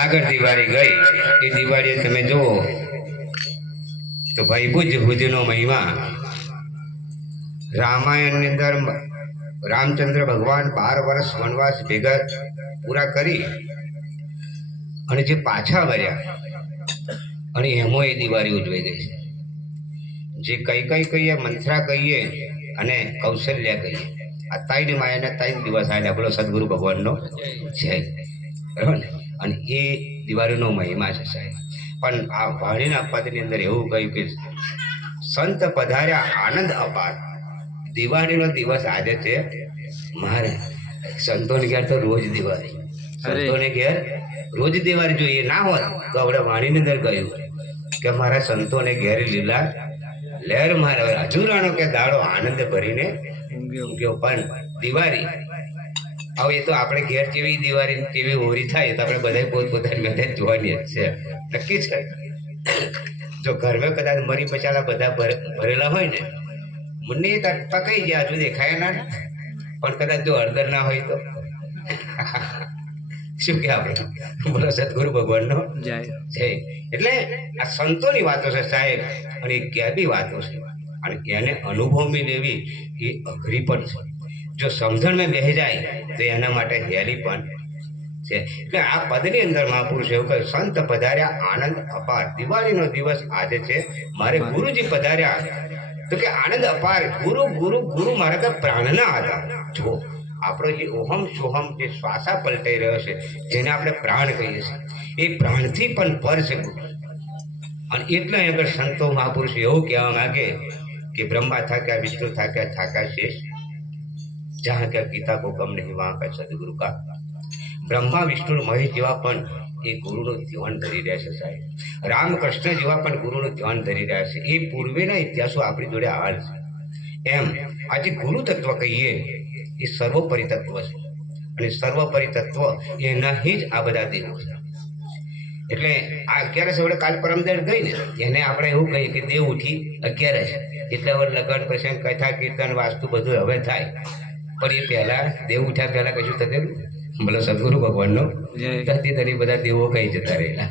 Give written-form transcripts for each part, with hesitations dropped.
આગળ દિવાળી ગઈ એ દિવાળીએ તમે જુઓ તો ભાઈ ભુજનો મહિમા રામાયણની અંદર રામચંદ્ર ભગવાન 12 વર્ષ વનવાસ ભેગા પૂરા કરી અને જે પાછા વર્યા અને એમાં એ દિવાળી ઉજવાઈ ગઈ છે. જે કઈ કહીએ, મંથરા કહીએ અને કૌશલ્યા કહીએ, આ ત્રણ માયાના 3 દિવસ આવેલા બોલો સદગુરુ ભગવાનનો જય. બરાબર ને? અને એ દિવાળીનો મહિમા છે સાહેબ. પણ આ વાણીના પદની અંદર એવું કહ્યું કે સંત પધાર્યા આનંદ અપાર. દિવાળીનો દિવસ આજે છે મારે. સંતોને ઘેર તો રોજ દિવાળી, સંતોને ઘેર રોજ દિવાળી જોઈએ ના હોત તો આપણે વાણીની અંદર કહ્યું કે મારા સંતોને ઘેર લીલા લહેર મારે હજુરાનો કે દાડો આનંદ ભરીને ઊંઘ્યો. પણ દિવાળી હવે એ તો આપણે ઘેર કેવી દિવાળી કેવી હોરી થાય તો આપણે બધા પોતપોતાની મહેનત જોવાની છે, નક્કી છે. જો ઘરમાં કદાચ મરી પછાડા બધા ભરેલા હોય ને મને પકાઈ ગયા હજુ દેખાય ના, પણ કદાચ જો હળદર ના હોય તો શું કે આપણે બોલો સદગુરુ ભગવાનનો જય. એટલે આ સંતોની વાતો છે સાહેબ, અને એ કેવી વાતો છે અને એને અનુભવની લેવી એ અઘરી પણ છે. જો સમજણમાં બેસી જાય તો એના માટે હેલી પણ છે. એટલે આ પદની અંદર મહાપુરુષ એવું કહે સંત પધાર્યા આનંદ અપાર. દિવાળીનો દિવસ આજે છે મારે ગુરુજી પધાર્યા તો કે આનંદ અપાર. ગુરુ ગુરુ ગુરુ મારા તો પ્રાણના હતા. જો આપણો જે ઓહમ સોહમ જે શ્વાસા પલટાઈ રહ્યો છે જેને આપણે પ્રાણ કહીએ છીએ એ પ્રાણથી પણ પર છે ગુરુ. અને એટલે આગળ સંતો મહાપુરુષ એવું કહેવા માંગે કે બ્રહ્મા થાક્યા, વિષ્ણુ થાક્યા, થાકા શેષ જहाँ क्या गीता को गम नहीं वहाँ का सदगुरु का. બ્રહ્મા વિષ્ણુ મહેશ જેવા પણ એ ગુરુનું ધ્યાન ધરી રહ્યા છે સાહેબ. રામકૃષ્ણ જેવા પણ ગુરુનું ધ્યાન ધરી રહ્યા છે. એ પૂર્વેના ઇતિહાસો આપણી જોડે હાલ છે. એમ આજે ગુરુ તત્વ કહીએ એ સર્વોપરી તત્વ છે અને સર્વોપરી તત્વ એનાથી જ આ બધા દેવો છે. એટલે આ 11 વડે કાલ પરમદેવ ગઈ ને એને આપણે એવું કહીએ કે દેવ ઉઠી 11 એટલે હવે લગ્ન પ્રસંગ કથા કીર્તન વાસ્તુ બધું હવે થાય. પણ એ પહેલા દેવ ઉઠ્યા પહેલા કશું થતું બોલો સદગુરુ ભગવાનનો તરતી તરી બધા દેવો કઈ જતા રહેલા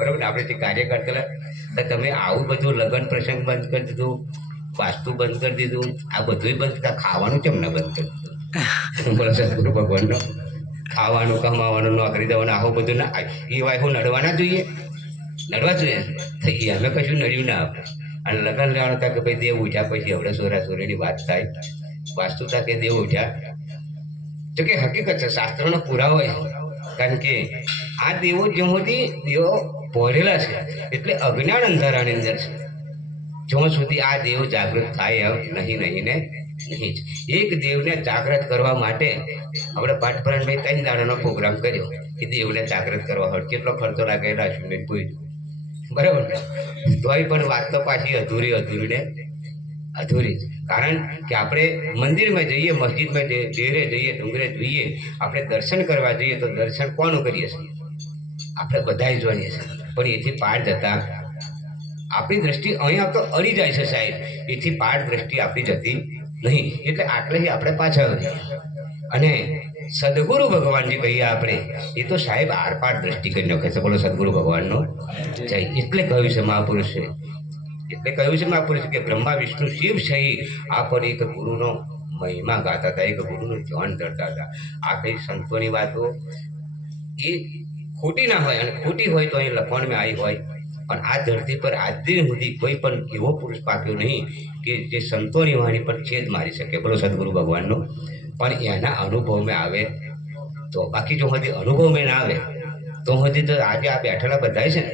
બરાબર. આપણે જે કાર્ય કરતા હતા તમે આવું બધું લગ્ન પ્રસંગ બંધ કરી દીધું, વાસ્તુ બંધ કરી દીધું, આ બધું બંધ કરતા ખાવાનું કેમ ના બંધ કરી દીધું બોલો સદગુરુ ભગવાનનો. ખાવાનું, કમાવાનું, નોકરી દેવાનું આવું બધું ના એ વાય હું નડવા ના જોઈએ, નડવા જોઈએ તો એ અમે કશું નડ્યું ના આપણે. અને લગ્ન લેવાનું હતા કે ભાઈ દેવ ઉઠ્યા પછી આપણે સોરા સોરીની વાત થાય, વાસ્તુ હતા કે દેવ ઉઠ્યા. જો કે હકીકત છે, શાસ્ત્રનો પુરાવો હોય. કારણ કે આ દેવો જ્યાં સુધી દેવો ભરેલા છે એટલે અજ્ઞાન અંધારાની અંદર છે. જ્યાં સુધી આ દેવ જાગૃત થાય એમ નહીં ને નહીં જ. એક દેવને જાગૃત કરવા માટે આપણે પાટપરાણભાઈ 3 દાડાનો પ્રોગ્રામ કર્યો કે દેવને જાગૃત કરવા હોય. કેટલો ખર્ચો લાગે રાશિને પૂછ્યું, બરાબર ને? તોય પણ વાત તો પાછી અધૂરી જ. કારણ કે આપણે મંદિરમાં જઈએ, મસ્જિદમાં ડેરે જઈએ, ડુંગરે જોઈએ, આપણે દર્શન કરવા જઈએ તો દર્શન કોનું કરીએ છીએ? આપણે બધા જોઈએ છીએ. પણ એથી પાર જતા આપણી દ્રષ્ટિ અહીંયા તો અડી જાય છે સાહેબ. એથી પાર દ્રષ્ટિ આપણી જતી નહીં. એટલે આટલેથી આપણે પાછા આવીએ. અને સદગુરુ ભગવાન જે કહીએ આપણે એ તો સાહેબ આરપાર દ્રષ્ટિ કરી નાખે છે. બોલો સદગુરુ ભગવાનનો જય. એટલે કહ્યું છે મહાપુરુષે, કે બ્રહ્મા વિષ્ણુ શિવ સહી આ પણ એક ગુરુનો મહિમા ગાતા હતા, એક ગુરુનું ધ્યાન ધરતા હતા. આ કઈ સંતોની વાતો એ ખોટી ના હોય, અને ખોટી હોય તો અહીં લખવામાં આવી હોય. પણ આ ધરતી પર આજ દિન સુધી કોઈ પણ એવો પુરુષ પાક્યો નહીં કે જે સંતોની વાણી પર છેદ મારી શકે. બોલો સદગુરુ ભગવાનનો. પણ એના અનુભવમાં આવે તો, બાકી જો હજી અનુભવમાં ના આવે તો હજી તો આજે આ બેઠેલા બધા છે ને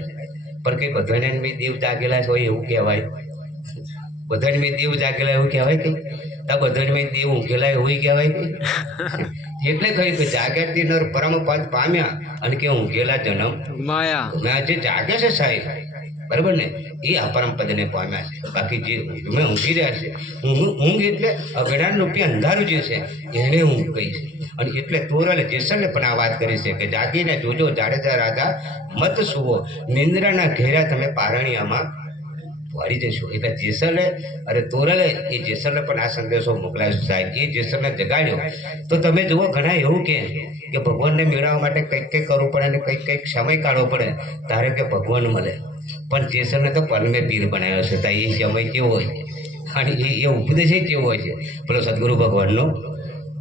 પણ કંઈ બધાને મેં દેવ જાગેલા હોય એવું કહેવાય? બધાને મેં દેવ જાગેલા એવું કહેવાય કે બધાને મેં દેવ ઊંઘેલા એવું કહેવાય કે? એટલે કહ્યું કે જાગ્યાથી નર પરમ પદ પામ્યા અને કે ઊંઘેલા જન્મ માયા. જે જાગે છે સાહેબ, બરાબર ને, એ અપરમ પદને પામ્યા છે. બાકી જે ઊંઘમાં ઊંઘી રહ્યા છે, ઊંઘ એટલે અજ્ઞાન રૂપી અંધારું જે છે એને ઊંઘ કહી છે. અને એટલે તોરલ જેસલને પણ આ વાત કરી છે કે જાગીને જોજો જાડેજા રાજા મત સુવો, નિંદ્રાના ઘેરા તમે પારણિયામાં વાળી જશો. એટલે જેસલે અરે તોરલે એ જેસલને પણ આ સંદેશો મોકલાયો સાહેબ. એ જેસલને જગાડ્યો તો તમે જુઓ ઘણા એવું કે કે ભગવાનને મેળવવા માટે કંઈક કંઈક કરવું પડે અને કંઈક સમય કાઢવો પડે તારે કે ભગવાન મળે. પણ જેસરને તો પલમે પીર બનાવ્યો છે ત્યાં એ સમય કેવો હોય છે અને એ ઉપદેશ કેવો હોય છે પેલો સદગુરુ ભગવાનનો.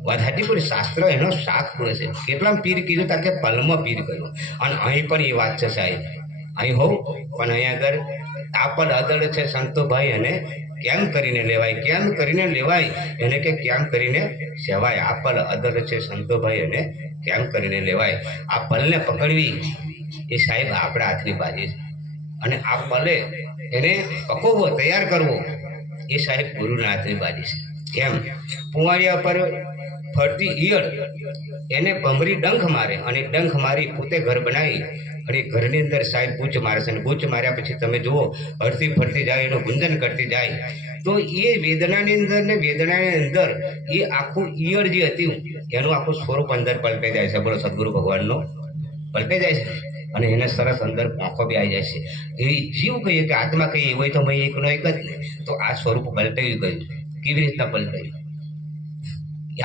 વાત સાચી પણ શાસ્ત્ર એનો શાખ પૂરે છે. કેટલામ પીર કીધું તાકે પલમાં પીર કર્યું. અને અહીં પણ એ વાત છે સાહેબ, અહીં હોઉં પણ અહીં આગળ આપણ અદળ છે સંતોભાઈ અને કેમ કરીને લેવાય, કેમ કરીને લેવાય એને કે કેમ કરીને સેવાય. આ પલ અદળ છે સંતોભાઈ અને કેમ કરીને લેવાય. આ પલને પકડવી એ સાહેબ આપણા હાથની બાજી છે. અને આ પલે એને પકવવો, તૈયાર કરવો એ સાહેબ ગુરુના હાથની બાજી છે. કેમ પુવાડિયા પર ફરતી ઈયળ એને ભમરી ડંખ મારે અને ડંખ મારી પોતે ઘર બનાવી અને ઘરની અંદર સાહેબ ગૂંચ મારે છે. અને ગૂંચ માર્યા પછી તમે જુઓ હરતી ફરતી જાય, એનું ગુંજન કરતી જાય. તો એ વેદનાની અંદર ને વેદનાની અંદર એ આખું ઈયળ જે હતી એનું આખું સ્વરૂપ અંદર પલટાઈ જાય છે. બોલો સદગુરુ ભગવાનનો પલટાઈ જાય છે. અને એને સરસ અંદર પાંખો બી આવી જાય છે. એ જીવ કહીએ કે આત્મા કહીએ હોય તો મેં એકનો એક જ ને. તો આ સ્વરૂપ પલટાયું ગયું. કેવી રીતના પલટાયું?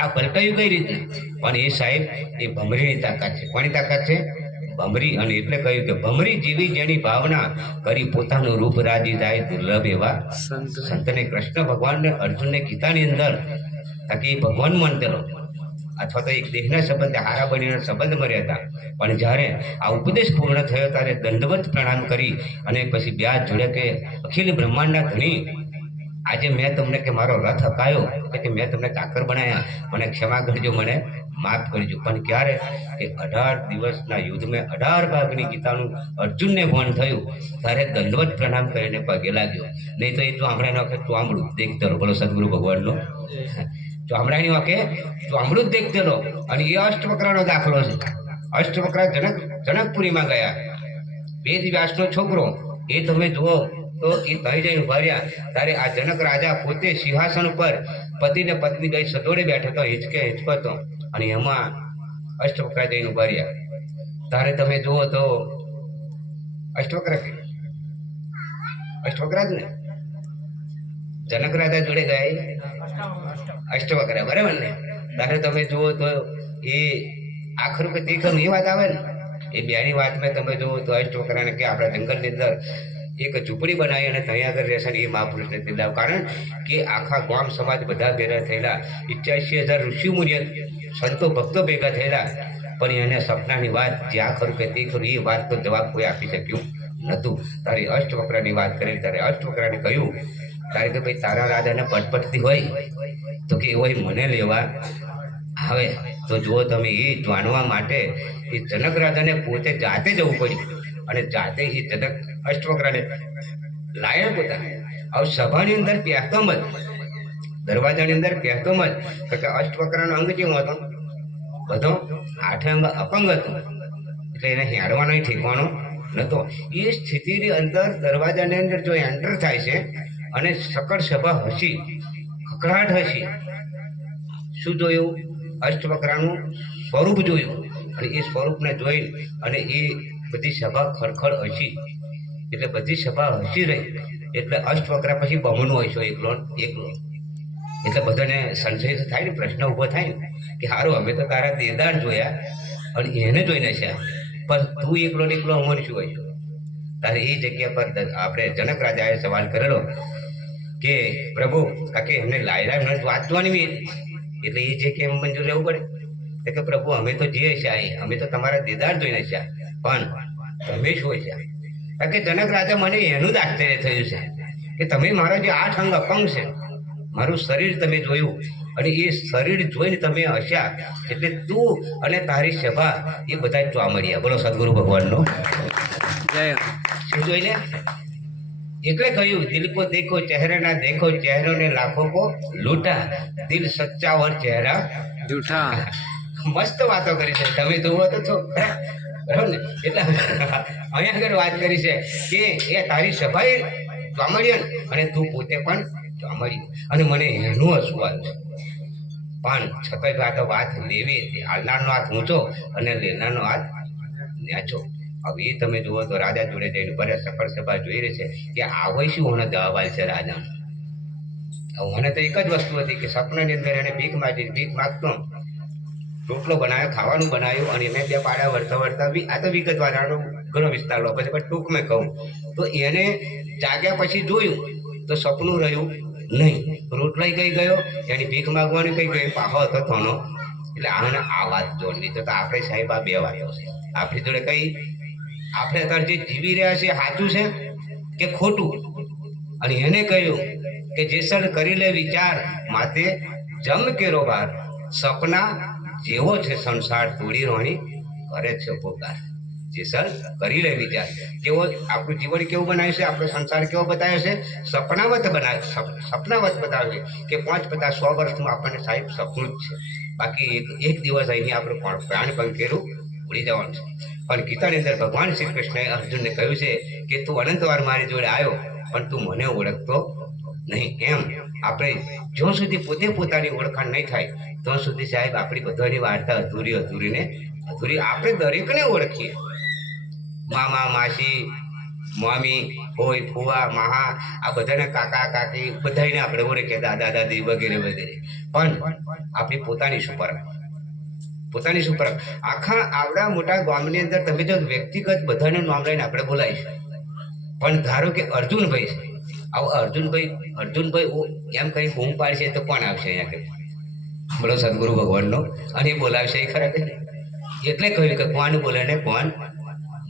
આ પલટાયું કઈ રીતના? પણ એ સાહેબ એ ભમરીની તાકાત છે. કોની તાકાત છે? ભમરી. અને એટલે કહ્યું કે ભમરી જેવી જેની ભાવના કરી પોતાનું રૂપ રાજી જાય દુર્લભ એવા સંતને. કૃષ્ણ ભગવાનને અર્જુનને ગીતાની અંદર તાકી ભગવાન માનતેલો અથવા તો એક દેહના સંબંધે હારા બનીને સંબંધમાં રહેતા. પણ જ્યારે આ ઉપદેશ પૂર્ણ થયો ત્યારે દંડવત પ્રણામ કરી અને પછી બ્યાજ જોડે કે અખિલ બ્રહ્માંડના ધણી, આજે મેં તમને કે મારો રથ હકાયો કે મેં તમને ચાકર બનાવ્યા, મને ક્ષમા કરજો, મને માફ કરજો. પણ ક્યારે કે 18 દિવસના યુદ્ધ મેં 18 ભાગની ગીતાનું અર્જુનને ભાન થયું ત્યારે દંડવત પ્રણામ કરીને પગે લાગ્યો. નહીં તો એ ચોમડાની વખત ચોમડું દેખતો બોલો સદગુરુ ભગવાનનો. ચોમડાની વખતે ચોમડું જ દેખતો. અને એ અષ્ટવક્રનો દાખલો છે. અષ્ટવક્ર જનકપુરીમાં ગયા. વેદ વ્યાસનો છોકરો એ તમે જુઓ તો એ થઈ જઈને ઉભા રહ્યા ત્યારે આ જનક રાજા પોતે સિંહાસન ઉપર પતિ ને પત્ની બે સતોડે બેઠો હતો, હિંચકો. અને એમાં અષ્ટવક્ર જઈને ઉભા રહ્યા ત્યારે તમે જુઓ તો અષ્ટવક્ર જ ને જનક રાજા જોડે ગયા અષ્ટવક્ર, બરાબર ને? ત્યારે તમે જુઓ તો એ આખરું કે તીખરું એ વાત આવે ને એ બેની વાતમાં તમે જુઓ તો અષ્ટવક્રને કે આપણા જંગલની અંદર એક ઝૂંપડી બનાવી અને ત્યાં આગળ રહેશે ને એ મહાપુરુષને તેડાવ. કારણ કે આખા ગામ સમાજ બધા ભેગા થયેલા, 88,000 ઋષિ મુનિઓ સંતો ભક્તો ભેગા થયેલા. પણ એને સપનાની વાત જે આખરું કે તીખરું એ વાત તો જવાબ કોઈ આપી શક્યું નહોતું. તારી અષ્ટવક્રની વાત કરી ત્યારે અષ્ટવક્રને કહ્યું તારે કે ભાઈ તારા રાજાને પટપટતી હોય તો કે હોય મને લેવા આવે તો જુઓ તમે એ જાણવા માટે એ જનક રાજાને પોતે જાતે જવું પડ્યું. અને જાતે એ જનક અષ્ટવક્રને લાયા પોતાને. હવે સભાની અંદર પહેરતો મત, દરવાજાની અંદર પહેરતો મત કે અષ્ટવક્રનો અંગ કેવો હતો? બધો 8 અંગ અપંગ હતો, એટલે એને હેડવાનો ઠેકવાનો નહોતો. એ સ્થિતિની અંદર દરવાજાની અંદર જો એન્ટર થાય છે અને સકળ સભા હસી, ખકડાટ હસી. શું જોયું? અષ્ટવક્રનું સ્વરૂપ જોયું. અને એ સ્વરૂપને જોઈ અને એ બધી સભા ખડખડ હસી. એટલે બધી સભા હસી રહી. એટલે અષ્ટવક્ર પછી બમણો હસ્યો, એકલો. એટલે બધાને સંશય થાય ને, પ્રશ્ન ઊભો થાય ને કે સારું અમે તો તારા દેદાર જોયા અને એને જોઈને છે, પણ તું એકલો અમર શું હોય? તારે એ જગ્યા પર આપણે જનક રાજાએ સવાલ કરેલો કે પ્રભુ કાકે એમને લાયલા વાંચવાની એટલે એ જે કે મંજૂર રહેવું પડે કે પ્રભુ અમે તો જે છે અમે તો તમારા દેદાર જોઈને છે, પણ તમે શું છે? કારણ કે જનક રાજા મને એનું જ આશ્ચર્ય થયું છે કે તમે મારા જે 8 અંગ અપંગ છે, મારું શરીર તમે જોયું અને એ શરીર જોઈને તમે હસ્યા. એટલે તું અને તારી સભા એ બધા ચોમડ્યા. બોલો સદગુરુ ભગવાનનો શું જોઈને? એટલે કહ્યું દિલ કો દેખો ચહેરા ના દેખો, ચહેરો ને લાખો કો લૂટા, દિલ સચ્ચા ઓર ચહેરા જૂઠા. મસ્ત વાતો કરી છે, તમે જોવો તો છો, બરાબર ને? એટલે અહીંયા આગળ વાત કરી છે કે એ તારી સભાએ ચોમડ્યા અને તું પોતે પણ ચોમડ્યું. અને મને એનું હસવું આવ્યું. પણ છતાંય આ તો વાત લેવી, હાલનારનો હાથ ઊંચો અને લેનારનો હાથ ન્યાચો. હવે એ તમે જુઓ તો રાજા જોડે જઈને ભલે સફળ સભા જોઈ રહી છે કે આવો શું મને દવાલ છે રાજા. મને તો એક જ વસ્તુ હતી કે સપનાની અંદર એને ભીખ માગતો રોટલો બનાવ્યો, ખાવાનું બનાવ્યું, અને એને બે પાડા વળતા વળતા બી આ તો વિગતવાર આનો ઘણો વિસ્તાર લો પછી ટૂંક મેં કહું તો એને જાગ્યા પછી જોયું તો સપનું રહ્યું નહીં, રોટલાઈ કઈ ગયો, એની ભીખ માગવાની કઈ ગઈ, પાહો હતો થોનો. એટલે આને આ વાત જોડવી તો આપણે સાહેબ આ બે વાતો છે આપણી જોડે કઈ આપણે અત્યારે જે જીવી રહ્યા છે સાચું છે કે ખોટું. અને એને કહ્યું કે જેસલ કરી લે વિચાર માતે જમ કેરો બાર, સપના જેવો છે સંસાર તોડી રોણી કરે છે પોકાર. જેસલ કરી લે વિચાર, કેવો આપણું જીવન કેવું બનાવ્યું છે, આપણો સંસાર કેવો બતાવ્યો છે, સપનાવત બતાવ્યો છે કે 5, 50, 100 વર્ષનું આપણને સાહેબ સપનું જ છે. બાકી એક દિવસ અહીં આપણું પ્રાણ પંખેરું ઉડી જવાનું છે. પણ ગીતાની અંદર ભગવાન શ્રી કૃષ્ણએ અર્જુનને કહ્યું છે કે તું અનંતવાર મારી જોડે આવ્યો પણ તું મને ઓળખતો નહીં. એમ આપણે જ્યાં સુધી પોતે પોતાની ઓળખાણ નહીં થાય ત્યાં સુધી સાહેબ આપણી બધાની વાર્તા અધૂરી. આપણે દરેકને ઓળખીએ, મામા, માસી, મામી, ફોઈ, ફુવા, માહા, આ બધાને કાકા, કાકી બધાને આપણે ઓળખીએ, દાદા, દાદી વગેરે વગેરે. પણ આપણી પોતાની શું ફરક. આખા આવડા મોટા ગામની અંદર તમે જો વ્યક્તિગત બધાને નામ લઈને આપણે બોલાવીશું, પણ ધારો કે અર્જુનભાઈ છે, આવો અર્જુનભાઈ એમ કઈ બૂમ પાડશે તો કોણ આવશે અહીંયા કઈ? બોલો સદગુરુ ભગવાનનો. અને એ બોલાવશે એ ખરા કે? એટલે કહ્યું કે કોણ બોલે ને કોણ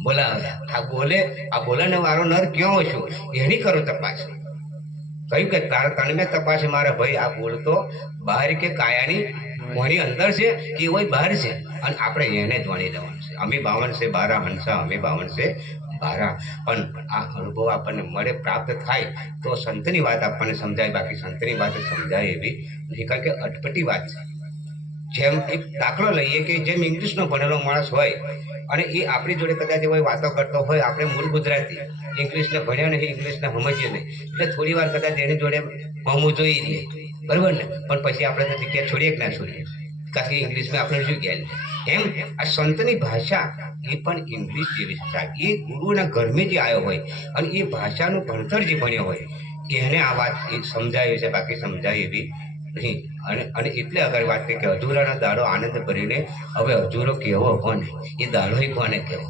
બોલાવે. આ બોલાને વારો નર ક્યાં છું એની કરો તપાસ. કહ્યું કે તારા તને તપાસ મારા ભાઈ, આ બોલતો બહાર કે કાયાની મોની અંદર છે કે હોય બહાર છે, અને આપણે એને જ વાણી જવાનું છે. અમે 52 છે 12 હંસા, અમે 52 છે 12. પણ આ અનુભવ આપણને મળે, પ્રાપ્ત થાય તો સંતની વાત આપણને સમજાય, બાકી સંતની વાત સમજાય એવી નહીં. કારણ કે અટપટી વાત છે. જેમ એક દાખલો લઈએ કે જેમ ઇંગ્લિશનો ભણેલો માણસ હોય અને એ આપણી જોડે કદાચ હોય વાતો કરતો હોય, આપણે મૂળ ગુજરાતી, ઇંગ્લિશને ભણ્યા નહીં, ઇંગ્લિશને સમજીએ નહીં, એટલે થોડી વાર કદાચ એની જોડે હોમું જોઈ રહીએ, બરાબર ને? પણ પછી આપણે તો જગ્યા છોડીએ કે ના છોડીએ, કારણ કે ઇંગ્લિશમાં આપણે શું કહે. એમ આ સંતની ભાષા એ પણ ઇંગ્લિશ જેવી છે. એ ગુરુના ઘરમાં જે આવ્યો હોય અને એ ભાષાનું ભણતર જે ભણ્યો હોય એને આ વાત એ સમજાવી છે, બાકી સમજાય એવી નહીં. અને એટલે અગર વાત કરી કે હજુરાનો દાડો આનંદ ભરીને, હવે હજુરો કહેવો કોને, એ દાડો કોને કહેવો,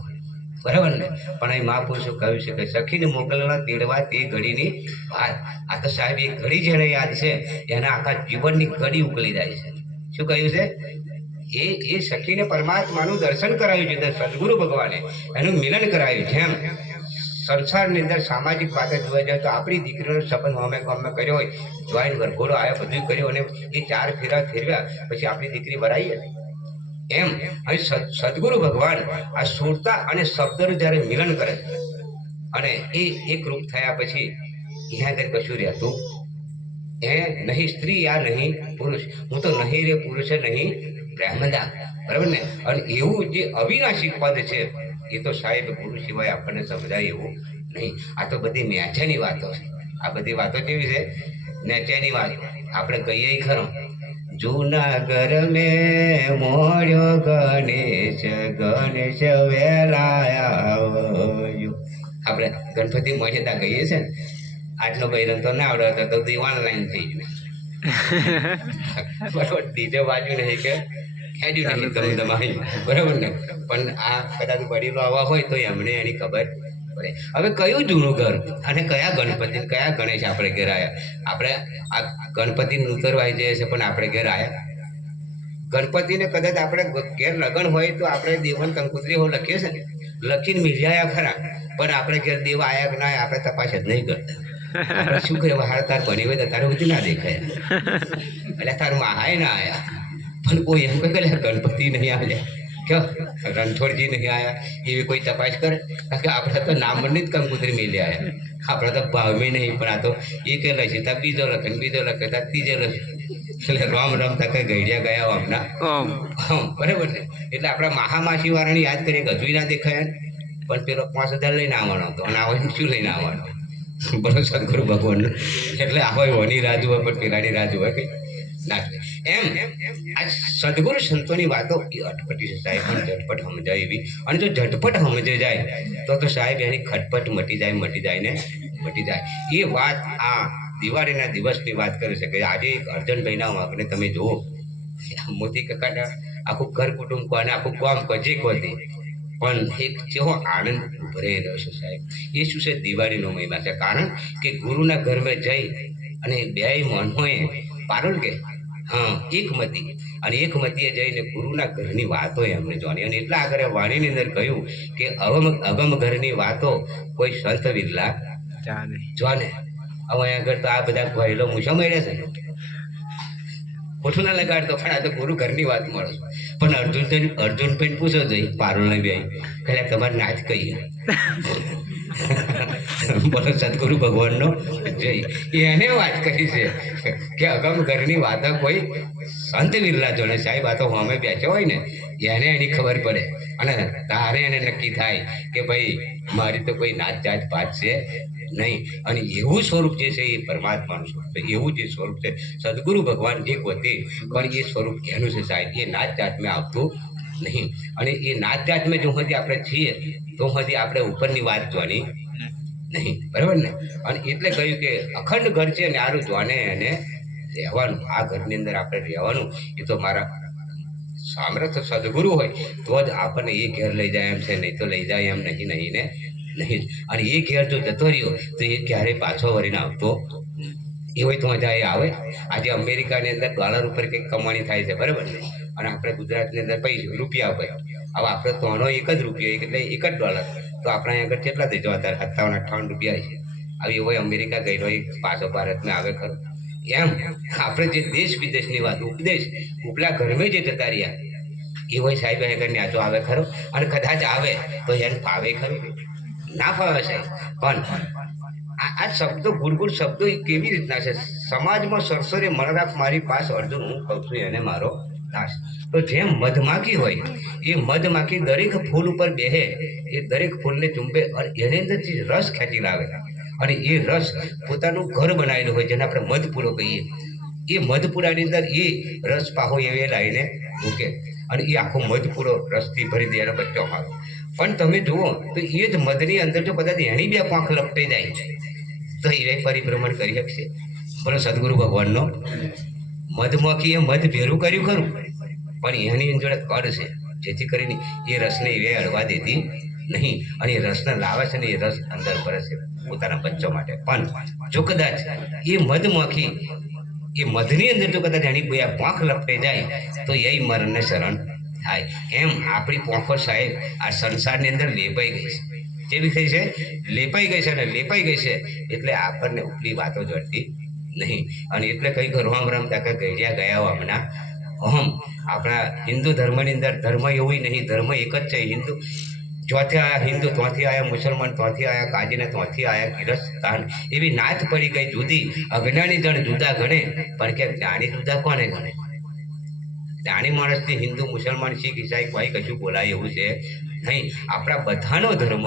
બરાબર ને? પણ અહીં મહાપુરુષો કહ્યું છે કે સખીને મોકલના તેડવા તે ઘડીની વાત. આ તો સાહેબ એ ઘડી જેને યાદ છે એના આખા જીવનની ઘડી ઉકલી જાય છે. શું કહ્યું છે? એ સખીને પરમાત્માનું દર્શન કરાવ્યું છે, સદગુરુ ભગવાને એનું મિલન કરાવ્યું. જેમ સંસારની અંદર સામાજિક વાતે જોવા જાય તો આપણી દીકરીનો સંબંધ અમે કર્યો હોય, જોઈન વરઘોડો આવ્યો, બધું કર્યું, અને એ 4 ફેરા ફેરવ્યા પછી આપણી દીકરી વરાઈએ. એમ અહીં સદગુરુ ભગવાન આ સુરતા અને શબ્દનું જ્યારે મિલન કરે અને એ એક રૂપ થયા પછી અહીંયા આગળ કશું રહેતું નહીં. સ્ત્રી યા નહીં પુરુષ, હું તો નહીં રે પુરુષે નહીં પ્રેમદા, બરાબર ને? અને એવું જે અવિનાશી પદ છે એ તો સાહેબ ગુરુ સિવાય આપણને સમજાય એવું નહીં. આ તો બધી નેચાની વાતો છે. આ બધી વાતો કેવી છે? નેચાની વાત. આપણે કહીએ ખરો, જૂનાગર મેં મોડ્યો ગણેશ વેલા આવ્યો. આપણે ગણપતિ મોડ્યતા કહીએ છે ને, આટલો બૈરન તો ના આવડે તો દીવાન લાઈન થઈ ગયું. બરાબર, ડીજે બાજુ નહીં કે ખેડ્યું નહીં તમે તમારી, બરાબર ને? પણ આ કદાચ વડીલો આવા હોય તો એમને એની ખબર પડે. હવે કયું જૂનું ઘર અને કયા ગણપતિ કયા ગણેશ આપણે ઘેર આવ્યા? આપણે આ ગણપતિને ઉતરવાઈ જઈએ છે પણ આપણે ઘેર આવ્યા. ગણપતિને કદાચ આપણે ઘેર લગ્ન હોય તો આપણે દેવન કંકુત્રી લખીએ છે ને, લખીને મિલાયા ખરા, પણ આપણે ઘેર દેવ આવ્યા કે ના આપણે તપાસ જ નહીં કરતા. આપણે શું કરે, હાર તાર બની હોય તો તારે બધું ના દેખાય, એટલે તારું આહાય ના આવ્યા. પણ કોઈ એમ કહે ગણપતિ નહીં આવ્યા, કે રણછોડજી નહીં આવ્યા, એવી કોઈ તપાસ કરે? કારણ કે આપણે તો નામની જ કંકુતરી મેલી આવ્યા, આપણે તો ભાવમી નહીં. પણ આ તો એ કે લખે ત્યાં બીજો લખે, બીજો લખે ત્યાં ત્રીજો લખે, એટલે રામ રમતા કઈ ગઈડિયા ગયા આમના, બરાબર ને? એટલે આપણા મહામાસી વાળાને યાદ કરીએ કે હજુ ના દેખાય, પણ પેલો 5000 લઈને આવવાનો હતો અને આવો શું લઈને આવવાનો? બરો સદગુરુ ભગવાનનું. એટલે આવો ઓની રાહ હોય પણ પેલાની રાહ હોય કઈ ના. એમ આ સદગુરુ સંતોની વાતો એ અટપટી છે સાહેબ, પણ ઝટપટ સમજાય એવી. અને જો ઝટપટ સમજાઈ જાય તો સાહેબ એની ખટપટ મટી જાય ને મટી જાય. એ વાત આ દિવાળીના દિવસની વાત કરે છે કે આજે એક અર્જનભાઈના વાંકને તમે જુઓ, મોતી કાકાના આખું ઘર કુટુંબ કહો અને આખું ગામ કહો જે કહો તે, પણ એક જેવો આનંદ ભરાઈ રહ્યો છે સાહેબ. એ શું છે? દિવાળીનો મહિમા છે. કારણ કે ગુરુના ઘરમાં જઈ અને બે મનોએ પારુલ કે હા એકમતી, અને એકમતીએ જઈને ગુરુના ઘરની વાતો એમને જાણી. અને એટલા આગળ વાણીની અંદર કહ્યું કે અગમ ઘરની વાતો કોઈ સંત વિરલા જાણે. હવે આગળ તો આ બધા ગયેલો મૂછો મળ્યા છે, ખોટું ના લગાડતો, પણ આ તો ગુરુ ઘરની વાત મળે. પણ અર્જુનભાઈ પૂછો જઈ પારુલ ને બે કયા તમારે નાચ કહીએ બોલો સદગુરુ ભગવાનનો જય. એને વાત કરી છે કે અગમ ઘરની વાતો કોઈ સંત વિરલા જોડે સાહેબ. આ તો અમે બેઠો હોય ને એને એની ખબર પડે, અને તારે એને નક્કી થાય કે ભાઈ મારી તો કોઈ નાચ જાત પાત છે નહીં. અને એવું સ્વરૂપ જે છે એ પરમાત્માનું સ્વરૂપ છે. એવું જે સ્વરૂપ છે સદગુરુ ભગવાન એક વતી, પણ એ સ્વરૂપ કેનું છે સાહેબ? એ નાચ જાતમાં આવતું નહીં. અને એ નાચ જાતમાં જો હજી આપણે છીએ તો હજી આપણે ઉપરની વાત જોવાની નહીં, બરાબર ને? અને એટલે કહ્યું કે અખંડ ઘર છે ને આરું જોને એને રહેવાનું. આ ઘરની અંદર આપણે રહેવાનું. એ તો મારા સામર્થ્ય સદગુરુ હોય તો જ આપણને એ ઘેર લઈ જાય એમ છે, નહીં તો લઈ જાય એમ નહીં નહીં ને નહીં. અને એ ઘેર જો જતો રહ્યો તો એ ક્યારેય પાછો વળીને આવતો એ હોય તો મજા એ આવે. આજે અમેરિકાની અંદર ડોલર ઉપર કંઈક કમાણી થાય છે, બરાબર ને? અને આપણે ગુજરાતની અંદર પૈસા રૂપિયા હોય. હવે આપણે તોનો એક જ રૂપિયો એટલે એક જ ડોલર, તો આપણે અહીં આગળ કેટલા થઈ જવા? અત્યારે 57-58 રૂપિયા છે. હવે હોય અમેરિકા ગયેલો હોય પાછો ભારતમાં આવે ખરો. એમ આપણે જે દેશ વિદેશની વાત ઉપદેશ ઉપલા ઘરમાં જે જતા રહ્યા એ હોય સાહેબ આગળ ન્યાચો આવે ખરો. અને કદાચ આવે તો એને ફાવે ખરું? ના ફાવે સાહેબ. પણ આ શબ્દો ગુડગુડ શબ્દો એ કેવી રીતના છે? સમાજમાં સરસરે મન રાખ મારી પાસે અર્જુન, હું કહું છું એને મારો દાસ. તો જેમ મધમાખી હોય એ મધમાખી દરેક ફૂલ ઉપર બેહે, એ દરેક ફૂલને ચૂંબે અને એની અંદરથી રસ ખેંચી લાવે. અને એ રસ પોતાનું ઘર બનાવેલું હોય જેને આપણે મધપૂરો કહીએ. એ મધપુરાની અંદર એ રસ પાહો એ લાવીને મૂકે અને એ આખો મધપૂરો રસથી ભરી દે એનો બચ્ચો મારો. પણ તમે જુઓ તો એ જ મધની અંદર જો કદાચ એની બે પાંખ લપટાઈ જાય તો એ પરિભ્રમણ કરી શકશે. બોલો સદગુરુ ભગવાનનો. મધમાખી એ મધ ભેરું કર્યું ખરું, પણ એની જોડે કડ છે, જેથી કરીને એ રસને એ અડવા દેતી નહીં. અને એ રસને લાવે છે ને એ રસ અંદર ભરે છે પોતાના બચ્ચો માટે. પણ જો કદાચ એ મધમાખી એ મધની અંદર જો કદાચ એની કોઈ પાંખ લપટાઈ જાય તો એ મરણને શરણ થાય. એમ આપણી પાંખો સાહેબ આ સંસારની અંદર લેપાઈ ગઈ છે. કેવી થઈ છે? લેપાઈ ગઈ છે. અને લેપાઈ ગઈ છે એટલે આપણને ઉપલી વાતો જડતી નહીં. અને એટલે કંઈક રામ રામ તાકા ગયા હમણાં આપણા હિન્દુ ધર્મની અંદર ધર્મ એવું નહીં, ધર્મ એક જ છે. હિન્દુ ચોથી આયા હિન્દુ, ત્યાંથી આયા મુસલમાન, ત્યાંથી આયા કાજીને, ત્યાંથી આયા કિરસ્તાન. એવી નાત પડી ગઈ જુદી. અજ્ઞાની જણ જુદા ગણે, પણ કે જ્ઞાની જુદા કોને ગણે? જ્ઞાની માણસથી હિન્દુ, મુસલમાન, શીખ, ઈસાઈ કોઈ કશું બોલાય એવું છે નહીં. આપણા બધાનો ધર્મ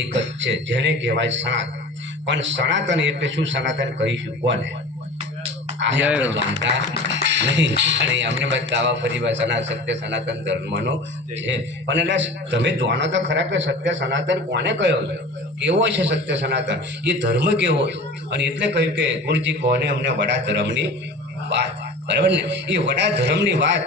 એક જ છે, જેને કહેવાય સનાતન. પણ સનાતન એટલે શું? સનાતન કહીશું કોને? આ આપણે જાણતા નહીં. અને અમને બતાવવા ફરી સત્ય સનાતન ધર્મનો છે. પણ એટલે તમે જાણો તો ખરા કે સત્ય સનાતન કોને કયો છે? કેવો છે સત્ય સનાતન? એ ધર્મ કેવો છે? અને એટલે કહ્યું કે ગુરુજી કોને અમને વડા ધર્મની વાત, બરાબર ને? એ વડા ધર્મની વાત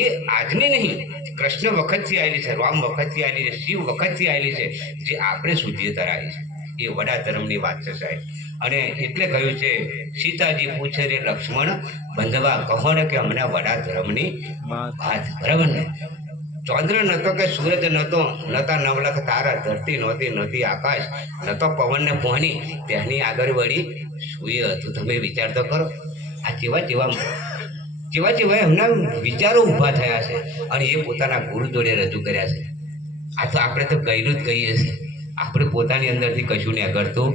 એ આજની નહીં, કૃષ્ણ વખતથી આવેલી છે, રામ વખતથી આવેલી છે, શિવ વખતથી આવેલી છે, જે આપણે સુધી તરાવી છે. એ વડા ધર્મની વાત છે સાહેબ. અને એટલે કહ્યું છે સીતાજી પૂછે રે લક્ષ્મણ બંધવા કહો ને કે અમને વડા ધર્મની વાત, બરાબર ને? ચંદ્ર નતો કે સૂરજ નતો, નતા નવલખ તારા, ધરતી નહોતી, નદી આકાશ, નતો પવનને પોહની, તેની આગળ વળી સૂર્ય હતું. તમે વિચાર તો કરો આ જેવા એમના વિચારો ઊભા થયા છે અને એ પોતાના ગુરુ જોડે રજૂ કર્યા છે. આ તો આપણે તો કહેલું જ કહીએ છીએ, આપણે પોતાની અંદરથી કશું નહીં કરતું.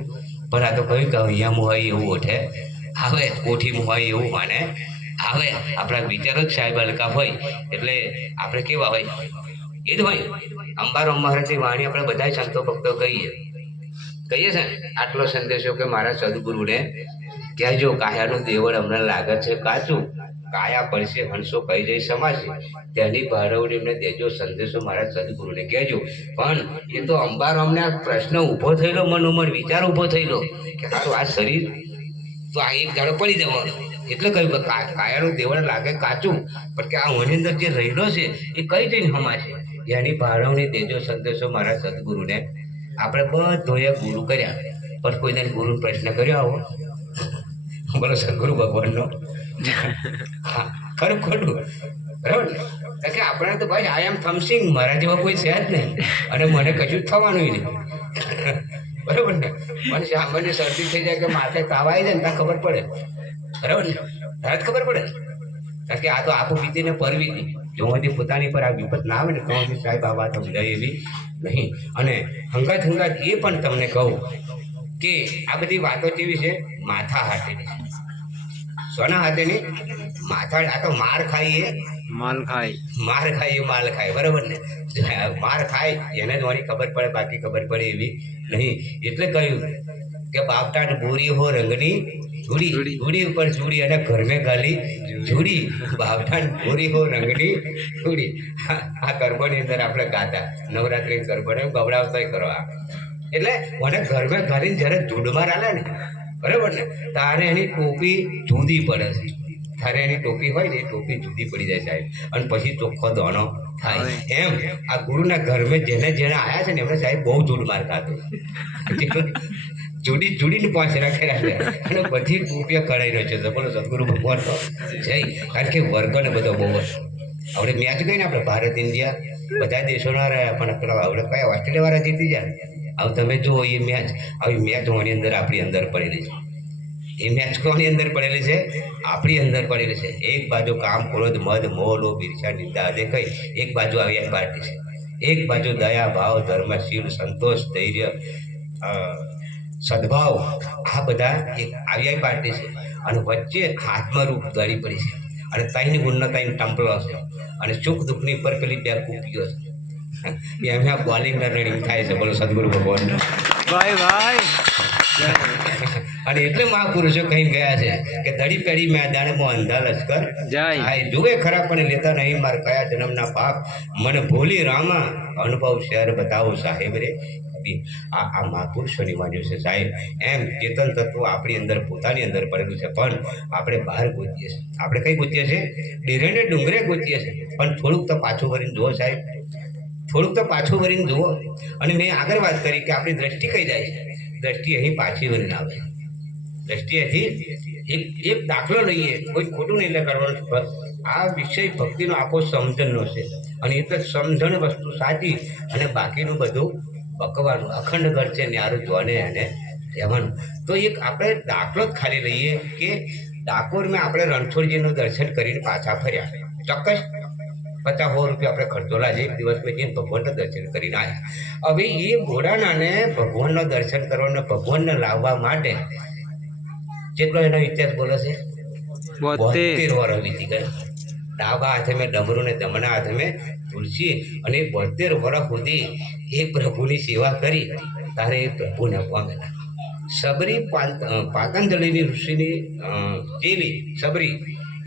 પણ આ તો કહ્યું કે અહીંયામાં હોય એવું ઓઠે આવે, કોઠીમાં હોય એવું માને આવે. આપણા વિચારો જ સાહેબ હલકા હોય એટલે આપણે કેવા હોય એ જ હોય. અંબાર મહારાજની વાણી આપણે બધા સંતો ભક્તો કહીએ છે ને આટલો સંદેશો કે મારા સદગુરુને કહેજો કાયાનું દેવળ અમને લાગે છે કાચું, કાયા પડશે હંસો કહી જઈ સમાજે, તેની ભારવણી એમને દેજો સંદેશો મારા સદગુરુને કહેજો. પણ એ તો અંબાર અમને પ્રશ્ન ઊભો થયેલો, મનોમન વિચાર ઊભો થયેલો કે સારું આ શરીર તો આ એક દાડો પડી જવાનો. એટલે કહ્યું કે કાયાનું દેવળ લાગે કાચું, પણ કે આ ઓની અંદર જે રહેલો છે એ કઈ જઈને હમા છે એની ભાળવણી દેજો સંદેશો મારા સદગુરુને. આપણે બધોએ ગુરુ કર્યા, પણ કોઈને ગુરુ પ્રશ્ન કર્યો આવો? બોલો સદગુરુ ભગવાનનો. હા, ખરું ખોટું? બરાબર ને? કે આપણે તો ભાઈ આઈ એમ થમસિંગ, મારા જેવા કોઈ છે જ નહીં, અને મને કશું જ થવાનું નહીં. બરાબર ને? મને સામાન્ય શરદી થઈ જાય કે માથે તાવ આવી જાય ને ત્યાં ખબર પડે. બરાબર ને? ત્યારે જ ખબર પડે. કારણ કે આ તો આપું બીતીને પરવી હતી. જો હજી પોતાની પર આ વિપત ના આવે ને તો હજી સાહેબ આ વાત સમજાય એવી નહીં. અને હંગાત એ પણ તમને કહું કે આ બધી વાતો કેવી છે? માથા હાથેની છે. સોના હાથેની? માથા. આ તો માર ખાઈએ માલ ખાય. બરાબર ને? માર ખાય એને જ મારી ખબર પડે, બાકી ખબર પડે એવી નહીં. એટલે કહ્યું કે બાપટાટ બોરી હો રંગની જુડી, જુડી ઉપર જુડી અને ઘરમે ગાલી જુડી, બાપટાટ બોરી હો રંગની જુડી. આ ગરબાની અંદર આપણે ગાતા નવરાત્રી ગરબાને ગવડાવતા કરવા. એટલે મને ઘરમે ગાલીને જ્યારે જુડમાં આલે ને, બરાબર ને, તારે એની ટોપી જુદી પડે છે. તારે એની ટોપી હોય ને એ ટોપી જુદી પડી જાય સાહેબ, અને પછી ચોખ્ખો દોણો થાય. એમ આ ગુરુના ઘરમાં જેને આયા છે ને એમને સાહેબ બહુ જૂડ માર ખાતો. જુડીને પાંચ રાખેલા છે અને બધી ટોપીઓ કઢાઈ રહ્યો છે. બોલો સદગુરુ ભગવાન તો જય. કારણ કે વર્ગને બધો બહુ જ આપણે મેચ ગઈ ને, આપણે ભારત ઇન્ડિયા બધા દેશોના રહ્યા, પણ પેલા આપણે કયા ઓસ્ટ્રેલિયા વાળા જીતી જાય. હવે તમે જુઓ એ મેચ, આવી મેચ હોવાની અંદર આપણી અંદર પડેલી છે. એ મેચ કોની અંદર પડેલી છે? આપણી અંદર પડેલી છે. એક બાજુ કામ, ક્રોધ, મદ, મોહ, લોભ, ઈર્ષા, નિંદા અને કઈ, એક બાજુ આવી પાર્ટી છે. એક બાજુ દયા, ભાવ, ધર્મ, શીલ, સંતોષ, ધૈર્ય, સદભાવ, આ બધા એક આવી પાર્ટી છે. અને વચ્ચે આત્મરૂપ દળી પડી છે. અને ત્રણ ગુણના ત્રણ ટમ્પલો છે. અને સુખ દુઃખની પર પેલી બે કૂપીઓ છે. એમાં બોલિંગ રનિંગ થાય છે. બોલો સદગુરુ ભગવાન. ભાઈ અને એટલે મહાપુરુષો કહી ગયા છે કે દડી પેઢી મેદાનમાં અંધા લશ્કર જાય, જુએ ખરા પણ લેતા નહીં માર કયા જન્મના પાપ, મને ભૂલી રામા અનુભવ શહેર બતાવો સાહેબ રે. આ મહાપુરુષોની વાણીઓ છે સાહેબ. એમ ચેતન તત્વો આપણી અંદર પોતાની અંદર પડેલું છે, પણ આપણે બહાર ગોતીએ છીએ. આપણે કઈ ગોતીએ છીએ? ડેરેને ડુંગરે ગોતીએ છીએ. પણ થોડુંક તો પાછું વળીને જુઓ સાહેબ, થોડુંક તો પાછું વળીને જુઓ. અને મેં આગળ વાત કરી કે આપણી દ્રષ્ટિ કઈ જાય છે? દ્રષ્ટિ અહીં પાછી વળીને આવે. દ્રષ્ટિએથી એક દાખલો લઈએ, કોઈ ખોટું નહીં કરવાનું. આ વિષય ભક્તિનો આખો સમજણનો છે, અને એટલે સમજણ વસ્તુ સાચી અને બાકીનું બધું બકવાનું. અખંડ ઘર છે ન્યારું જોને એને રહેવાનું. તો એક આપણે દાખલો જ ખાલી લઈએ કે ડાકોરમાં આપણે રણછોડજીનું દર્શન કરીને પાછા ફર્યા. ચોક્કસ 50-100 રૂપિયા આપણે ખર્ચો લાગે. એક દિવસ મેં જઈને ભગવાનના દર્શન કરીને આવ્યા. હવે એ ઘોડાનાને ભગવાનના દર્શન કરવાને, ભગવાનને લાવવા માટે જેટલો એનો ઇતિહાસ બોલે છે, 72 વર્ષ વીતી ગયા. ડાબા હાથે મેં ડમરું ને જમણા હાથે મેં તુલસી, અને 72 વર્ષ સુધી એ પ્રભુની સેવા કરી તારે એ પ્રભુને પામેલા. સબરી પાતંજલિની ઋષિની ચેલી સબરી,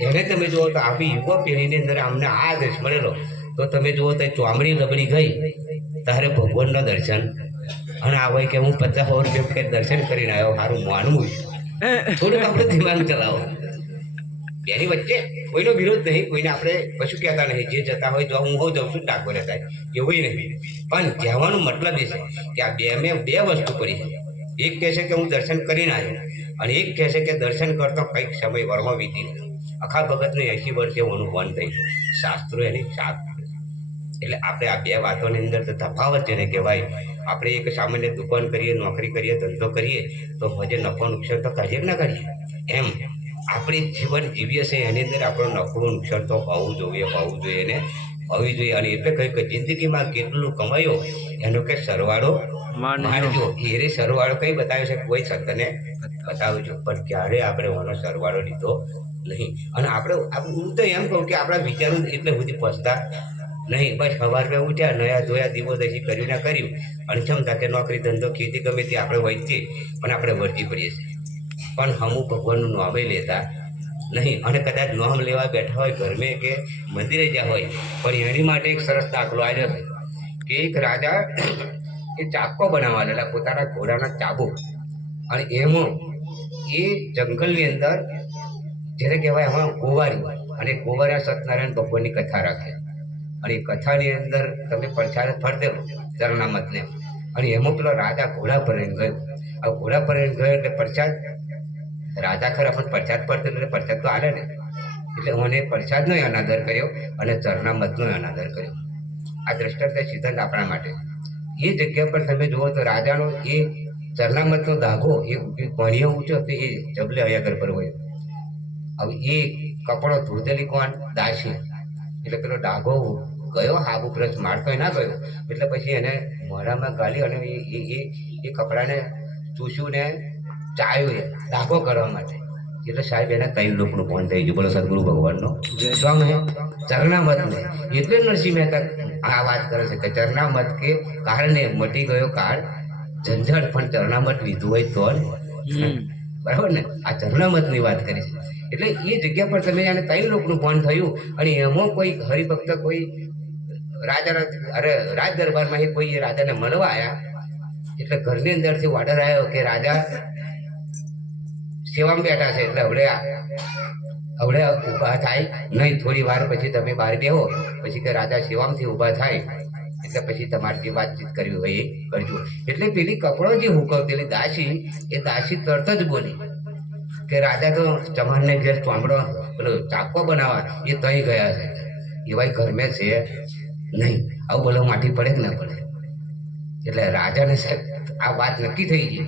એને તમે જુઓ તો આપણી યુવા પેઢીની અંદર અમને આ આદેશ મળેલો. તો તમે જુઓ તો ચોમડી લબડી ગઈ તારે ભગવાનના દર્શન. અને આ હોય કે હું 50-100 રૂપિયા દર્શન કરીને આવ્યો, સારું માનવું. થોડુંક આપણે દિમાગ ચલાવો. એની વચ્ચે કોઈનો વિરોધ નહીં, કોઈને આપણે કશું કહેતા નહીં. જે જતા હોય તો હું જાઉં છું ડાકોરે થાય એવું નહીં. પણ કહેવાનો મતલબ એ છે કે આ મેં બે વસ્તુ પડી છે. એક કહે છે કે હું દર્શન કરીને આવ્યો, અને એક કહે છે કે દર્શન કરતો કંઈક સમય વરમાં વીતી ગયો. આખા ભગતને 80 વર્ષે એનું મન થઈ ગયું. શાસ્ત્રો એની સાથ. એટલે આપણે આ બે વાતોની અંદર તો તફાવત જેને કહેવાય. આપણે એક સામાન્ય દુકાન કરીએ, નોકરી કરીએ, ધંધો કરીએ તો મજે નફો નુકસાન તો કાઢીએ કે ના કાઢીએ. એમ આપણે જીવન જીવીએ છીએ એની અંદર આપણો નફો નુકસાન તો હોવું જોઈએ ને હોવી જોઈએ. અને એટલે કહ્યું કે જિંદગીમાં કેટલું કમાયો એનો કે સરવાળો મારજો. એ સરવાળો કઈ બતાવ્યો છે? કોઈ સંતને બતાવ્યું છે, પણ ક્યારે આપણે એનો સરવાળો લીધો નહીં. અને આપણે હું તો એમ કહું કે આપણા વિચારો એટલે બધી પહોંચતા નહીં. બસ સવારમાં ઉઠ્યા, નયા ધોયા, દીવો દસી કર્યું ના કર્યું, અને ક્ષમતા કે નોકરી ધંધો ખેતી ગમે તે આપણે વહીએ, પણ આપણે વર્તી પડીએ છીએ. પણ હમું ભગવાનનું નામે લેતા નહીં. અને કદાચ નામ લેવા બેઠા હોય ઘરમે કે મંદિરે જ્યાં હોય, પણ એની માટે એક સરસ દાખલો આવ્યો છે કે એક રાજા એ ચાબકો બનાવવા લાગ્યા, પોતાના ઘોડાના ચાબુક. અને એમાં એ જંગલની અંદર જેને કહેવાય એમાં ગોવારી, અને ગોવારા સત્યનારાયણ ભગવાનની કથા રાખે, અને એ કથાની અંદર તમે પ્રચાર ફરતે ચરણામતને, અને એમાં પેલો રાજા ઘોડા પર ગયો. આ ઘોડા પર ગયો એટલે પ્રસાદ રાજા ખરા પણ પ્રસાદ પડતો એટલે પ્રસાદ તો હાલે ને, એટલે મને પ્રસાદનો અનાદર કર્યો અને ચરણામતનો અનાદર કર્યો. આ દ્રષ્ટાંત સિદ્ધાંત આપણા માટે. એ જગ્યા પર તમે જુઓ તો રાજાનો એ ચરણામતનો ધાગો એ ભણ્યો ઊંચો તો એ જબલે અયાગર પર હોય. હવે એ કપડો ધોતેલી કોણ? દાસી. એટલે પેલો ડાઘો ગયો, હાબુ બ્રશ મારતો ના ગયો, એટલે પછી એને મોઢામાં ગાલી અને એ કપડાને ચૂસ્યું ને ચાયું એ ડાઘો કરવા માટે. એટલે સાહેબ એના 3 લોકોનું ફોન થઈ ગયું. બોલો સદગુરુ ભગવાનનો સ્વામ હે ચરણામત ને. એટલે નરસિંહ મહેતા આ વાત કરે છે કે ચરણામત કે કારણે મટી ગયો કાળ ઝંઝટ, પણ ચરણામત લીધું હોય તો બરાબર ને. આ ચરણામતની વાત કરી છે. એટલે એ જગ્યા પર તમે જાણે 3 લોકોનું ફોન થયું, અને એમાં કોઈ હરિભક્ત કોઈ રાજ દરબારમાં કોઈ રાજાને મળવા આવ્યા. એટલે ઘરની અંદરથી ઓર્ડર આવ્યો કે રાજા સેવામાં બેઠા છે, એટલે હવે ઊભા થાય નહીં. થોડી વાર પછી તમે બહાર બેહો, પછી કે રાજા સેવામથી ઊભા થાય એટલે પછી તમારે જે વાતચીત કરવી હોય એ કરજો. એટલે પેલી કપડો જે હુકવતેલી દાસી, એ દાસી તરત જ બોલી કે રાજા તો ચમારને ઘેર ચોંબડો પેલો ચાપકો બનાવવા એ તઈ ગયા છે, એવાય ઘરમે છે નહીં. આવું બોલો માટી પડે કે ના પડે? એટલે રાજાને સાહેબ આ વાત નક્કી થઈ ગઈ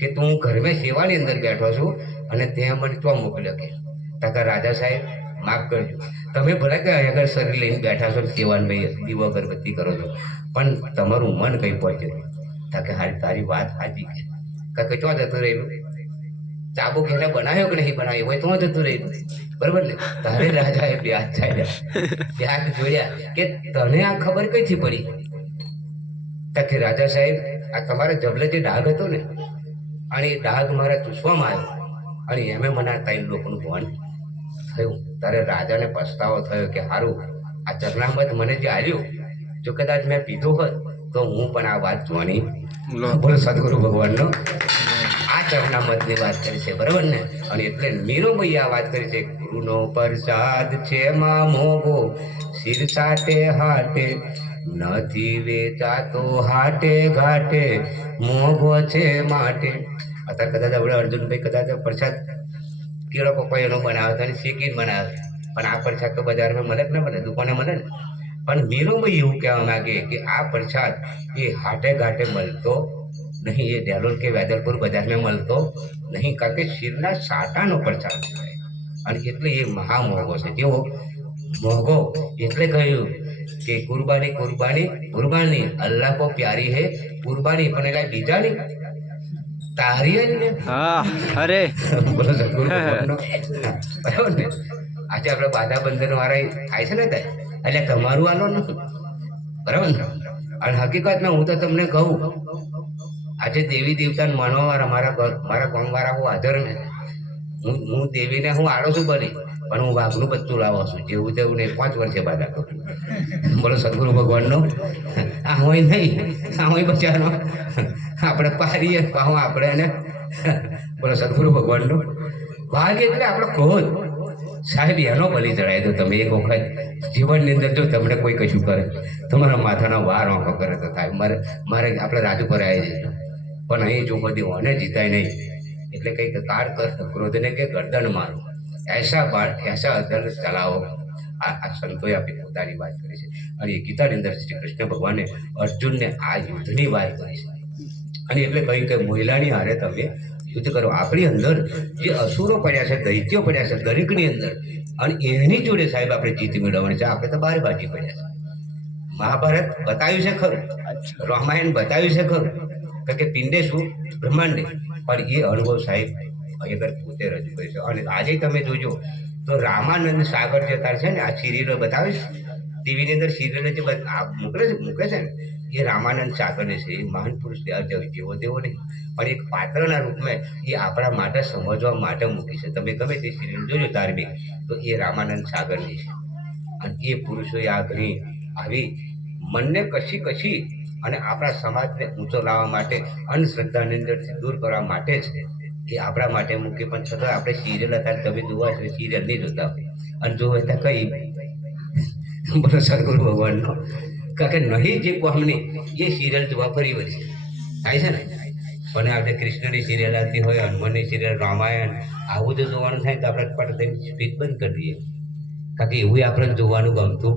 કે તું ઘરમે સેવાની અંદર બેઠો છું અને ત્યાં મને ચો મોકલ્યો કે તાકા રાજા સાહેબ માફ કરજો, તમે ભલે કે આગળ શરીર લઈને બેઠા છો, સેવાનમાં દીવો અગરબત્તી કરો છો, પણ તમારું મન કંઈ પહોંચે તાકે હારી તારી વાત સાચી કે ચો જતું રહેલું? ચાબુક એને બનાવ્યો કે નહીં બનાવ્યો હોય તો જતું રહેલું, બરાબર ને? તારે રાજાએ બે હાથ જોડ્યા કે તને આ ખબર કઈથી પડી? તાકે રાજા સાહેબ આ તમારા જબલે જે ડાઘ હતો ને, અને એ ડાઘ મારા ચૂસવામાં આવ્યો, અને એમે મને આ 3 લોકોનું ભાન થયું. તારે રાજાને પસ્તાવો થયો કે સારું આ ચરણામત મને જે આવ્યું, જો કદાચ મેં પીધું હોત તો હું પણ આ વાત જોવાની. બોલો સદગુરુ ભગવાનનો. આ ચરણામતની વાત કરી છે, બરાબર ને? અને એટલે મીરોભાઈ આ વાત કરી છે, ગુરુનો પ્રસાદ છે માં મોગો, શિર સાટે હાટે નથી વેચાતો, હાટે ઘાટે મોગો છે માટે. અત્યારે કદાચ આપણે અર્જુનભાઈ કદાચ પ્રસાદ કેળો પપૈયાનો બનાવે અને શેકીને બનાવે, પણ આ પ્રસાદ તો બજારમાં મળે જ ના મળે, દુકાને મળે ને. પણ મીરોભાઈ એવું કહેવા માંગે કે આ પ્રસાદ એ હાટે ઘાટે મળતો નહીં, એ ડેલોલ કે વેદલપુર બજારમાં મળતો નહીં, કારણ કે શિરના સાટાનો પ્રસાદ છે, અને એટલે એ મહા મોંઘો છે. જેવો મોંઘો એટલે કહ્યું કે કુરબાની કુરબાની કુરબાની અલ્લાહ કો પ્યારી હે કુરબાની, પણ એટલે બીજાની તારી ને. હા અરે બોલો સદગુરુ ભગવાનનો. બરાબર ને? આજે આપણે બાધા બંધન વાળા થાય છે ને થાય, એટલે તમારું આલો ને, બરાબર ને? અને હકીકતમાં હું તો તમને કહું, આજે દેવી દેવતાને માનવા વાળા મારા ગામ વાળા હું હાજર ને, હું દેવીને હું આડો છું બની, પણ હું વાઘનું બચ્ચું લાવો છું, જેવું તેવું નહીં. 5 વર્ષે બાધા કરું. બોલો સદગુરુ ભગવાનનો. આ હોય નહીં, આ હોય બચારો આપણે પારીએ પાહો આપણે એને. બોલો સદગુરુ ભગવાનનો. વાઘ એટલે આપણો ક્રોધ સાહેબ, એનો બલી ચડાય તો તમે એક વખત જીવનની અંદર જો તમને કોઈ કશું કરે, તમારા માથાના વાર આંખો કરે તો થાય. મારે આપણે રાજુ પર આવી જઈએ, પણ અહીં જો બધી ઓને જીતાય નહીં. એટલે કંઈક કાર કર ક્રોધને કે ગરદન મારો, એસા અદર ચલાવો. આ સંતોએ આપણી પોતાની વાત કરી છે, અને એ ગીતાની અંદર શ્રી કૃષ્ણ ભગવાને અર્જુનને આ યુદ્ધની વાત કરી છે, અને એટલે કહ્યું કે મહિલાની હારે તમે યુદ્ધ કરો. આપણી અંદર જે અસુરો પડ્યા છે, દૈત્યો પડ્યા છે દરેકની અંદર, અને એની જોડે સાહેબ આપણે જીત મેળવવાની છે. આપણે તો 12 બાજી પડ્યા છે. મહાભારત બતાવ્યું છે ખરું, રામાયણ બતાવ્યું છે ખરું, કારણ કે પિંડે શું બ્રહ્માંડે, પણ એ અનુભવ સાહેબ અહીંયા પોતે રજૂ કરે છે. અને આજે તમે જોજો તો રામાનંદ સાગર જે તાર છે ને, આ સિરિયલો બતાવે છે ટીવીની અંદર, સિરિયલો જે મૂકે છે ને, એ રામાનંદ સાગરને છે. એ મહાન પુરુષ જેવો તેવો નહીં, પણ એક પાત્રના રૂપમાં એ આપણા માટે સમજવા માટે મૂકી છે. તમે ગમે તે સિરિયલ જોજો ધાર્મિક, તો એ રામાનંદ સાગરની છે. અને એ પુરુષોએ આ ઘણી આવી મનને કશી અને આપણા સમાજને ઊંચો લાવવા માટે, અંધશ્રદ્ધાની અંદરથી દૂર કરવા માટે જ એ આપણા માટે મૂકી પણ છતાં આપણે સિરિયલ અત્યારે તમે જોવા છો સિરિયલ નહીં જોતા હોય અને જો હતા કઈ બોલો સદગુરુ ભગવાનનો કારણ કે નહીં જે કોમની એ સિરિયલ જોવા ફરી વળી થાય છે ને પણ આપણે કૃષ્ણની સિરિયલ આવતી હોય હનુમાનની સિરિયલ રામાયણ આવું જો જોવાનું થાય તો આપણે પટ તેની સ્પીચ બંધ કરી દઈએ કારણ કે એવું આપણને જોવાનું ગમતું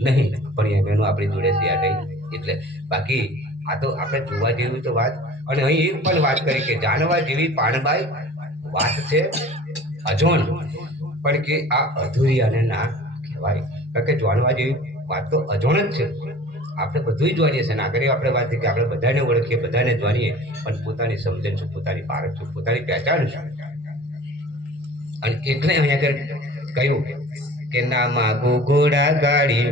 નહીં પણ એનું આપણી જોડે શેર નહીં એટલે બાકી આ તો આપણે જોવા જેવું તો વાત અને અહીં એક પણ વાત કરી કે જાણવા જેવી પાણબાઈ વાત છે અજોણ પણ કે આ અધૂરી અને ના કહેવાય કારણ કે જાણવા જેવી વાત તો અજોણ જ છે આપણે બધું જ જાણીએ છીએ નાગરિક આપણે વાત છે કે આપણે બધાને ઓળખીએ બધાને જાણીએ પણ પોતાની સમજણ છું પોતાની પારખ છું પોતાની પહેચાન છું અને એટલે અહીંયા આગળ કહ્યું કે ના માગો ઘોડા ગાડી